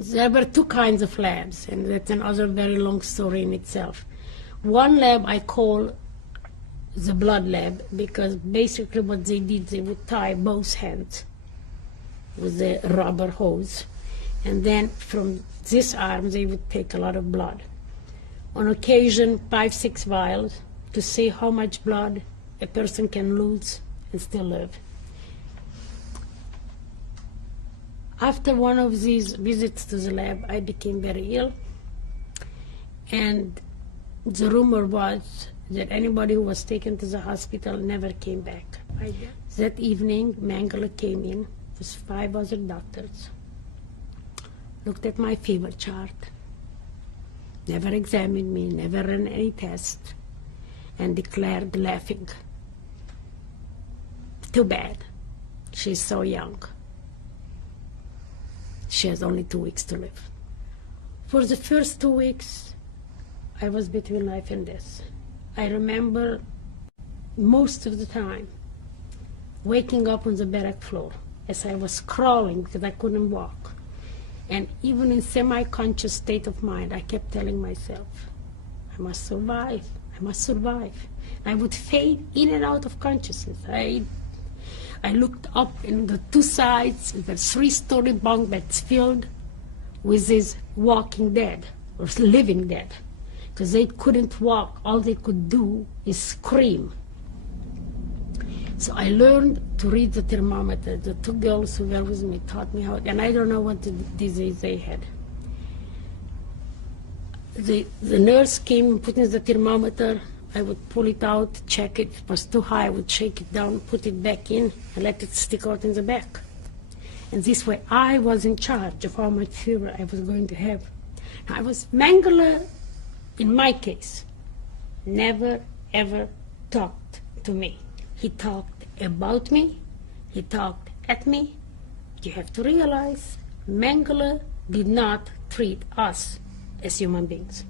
There were two kinds of labs, and that's another very long story in itself. One lab I call the blood lab, because basically what they did, they would tie both hands with a rubber hose, and then from this arm they would take a lot of blood. On occasion, 5-6 vials, to see how much blood a person can lose and still live. After one of these visits to the lab, I became very ill, and the rumor was that anybody who was taken to the hospital never came back. That evening, Mengele came in with 5 other doctors, looked at my fever chart, never examined me, never ran any test, and declared, laughing, "Too bad, she's so young. She has only 2 weeks to live." For the first 2 weeks, I was between life and death. I remember most of the time waking up on the barrack floor as I was crawling because I couldn't walk. And even in semi-conscious state of mind, I kept telling myself, I must survive, I must survive. I would fade in and out of consciousness. I looked up in the 2 sides, the 3-story bunk beds filled with these walking dead, or living dead, because they couldn't walk. All they could do is scream. So I learned to read the thermometer. The 2 girls who were with me taught me how, and I don't know what disease they had. The nurse came and put in the thermometer. I would pull it out, check it. If it was too high, I would shake it down, put it back in, and let it stick out in the back. And this way, I was in charge of how much fever I was going to have. Now, I was Mengele, in my case, never, ever talked to me. He talked about me, he talked at me. You have to realize, Mengele did not treat us as human beings.